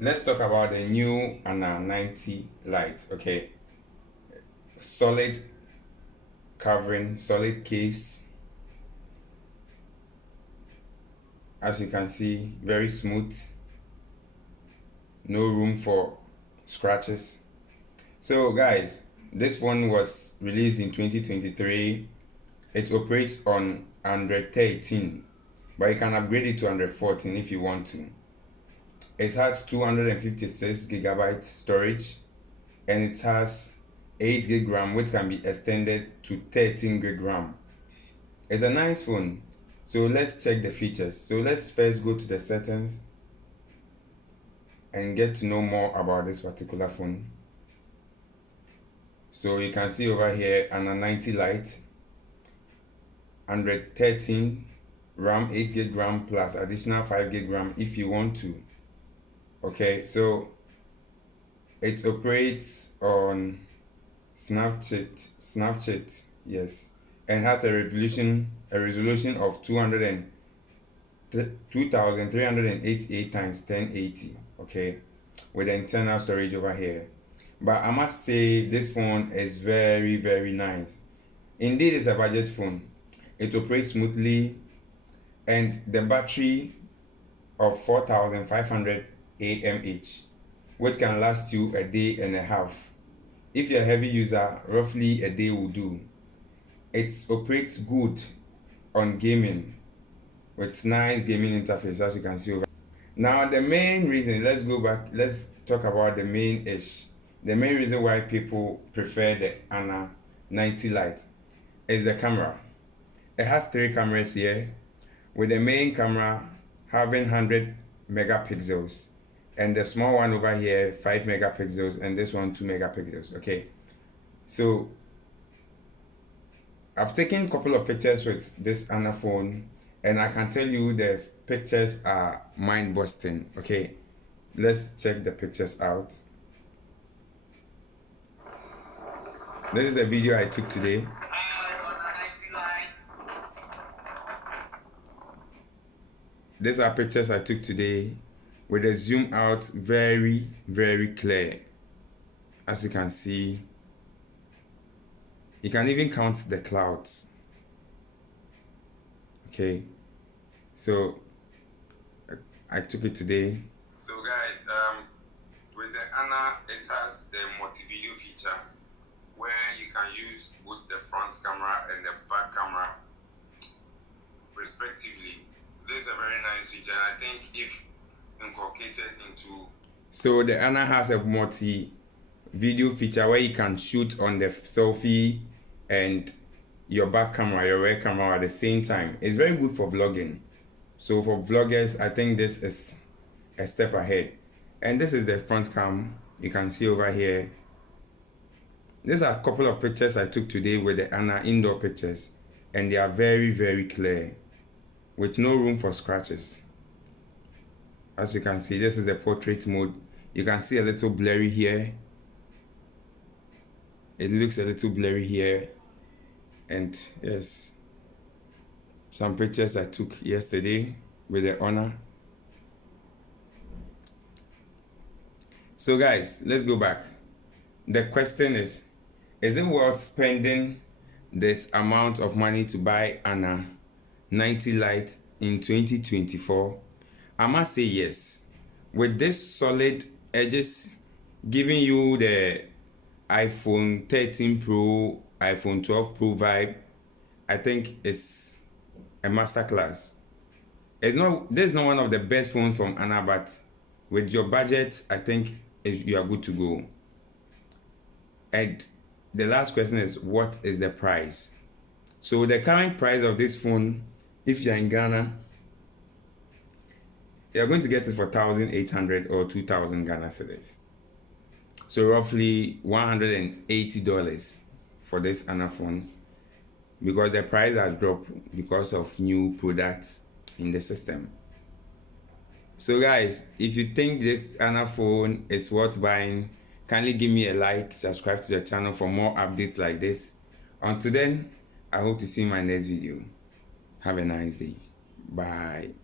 Let's talk about the new ANA 90 Lite. Okay, solid covering, solid case. As you can see, very smooth, no room for scratches. So guys, this one was released in 2023. It operates on Android 13, but you can upgrade it to Android 14 if you want to. It has 256 gigabyte storage, and it has 8 gig RAM, which can be extended to 13 gig RAM. It's a nice phone. So let's check the features. So let's first go to the settings and get to know more about this particular phone. So you can see over here ANA 90 Lite, Android 13, RAM 8 gig RAM plus additional 5 gig RAM if you want to. Okay, so it operates on Snapchat, yes, and has a resolution of 2388 times 1080. Okay, with the internal storage over here. But I must say this phone is very nice. Indeed, it's a budget phone. It operates smoothly, and the battery of 4500 mAh, which can last you a day and a half. If you're a heavy user, roughly a day will do. It operates good on gaming with nice gaming interface, as you can see over. Now the main reason, let's go back, let's talk about the main reason why people prefer the ANA 90 Lite is the camera. It has 3 cameras here, with the main camera having 100 megapixels, and the small one over here 5 megapixels, and this one 2 megapixels. Okay, so I've taken a couple of pictures with this ANA phone, and I can tell you the pictures are mind-busting. Okay, let's check the pictures out. This is a video I took today. These are pictures I took today with the zoom out very clear. As you can see, you can even count the clouds. Okay, so I took it today. So guys, with the ANA, it has the multi-video feature where you can use both the front camera and the back camera respectively. This is a very nice feature, and I think if incorporated into... So the ANA has a multi-video feature where you can shoot on the selfie and your back camera, your rear camera at the same time. It's very good for vlogging. So for vloggers, I think this is a step ahead. And this is the front cam. You can see over here. These are a couple of pictures I took today with the ANA indoor pictures, and they are very clear with no room for scratches. As you can see, this is the portrait mode. You can see a little blurry here. It looks a little blurry here. And yes, some pictures I took yesterday with the Honor. So guys, let's go back. The question is it worth spending this amount of money to buy ANA 90 Lite in 2024? I must say yes. With this solid edges giving you the iPhone 13 Pro, iPhone 12 Pro vibe, I think it's a masterclass. This is not one of the best phones from ANA, but with your budget, I think you are good to go. And the last question is, what is the price? So the current price of this phone, if you're in Ghana, you're going to get it for 1,800 or 2,000 Ghana cedis. So roughly $180 for this ANA phone, because the price has dropped because of new products in the system. So guys, if you think this ANA phone is worth buying, kindly give me a like, subscribe to the channel for more updates like this. Until then, I hope to see you in my next video. Have a nice day. Bye.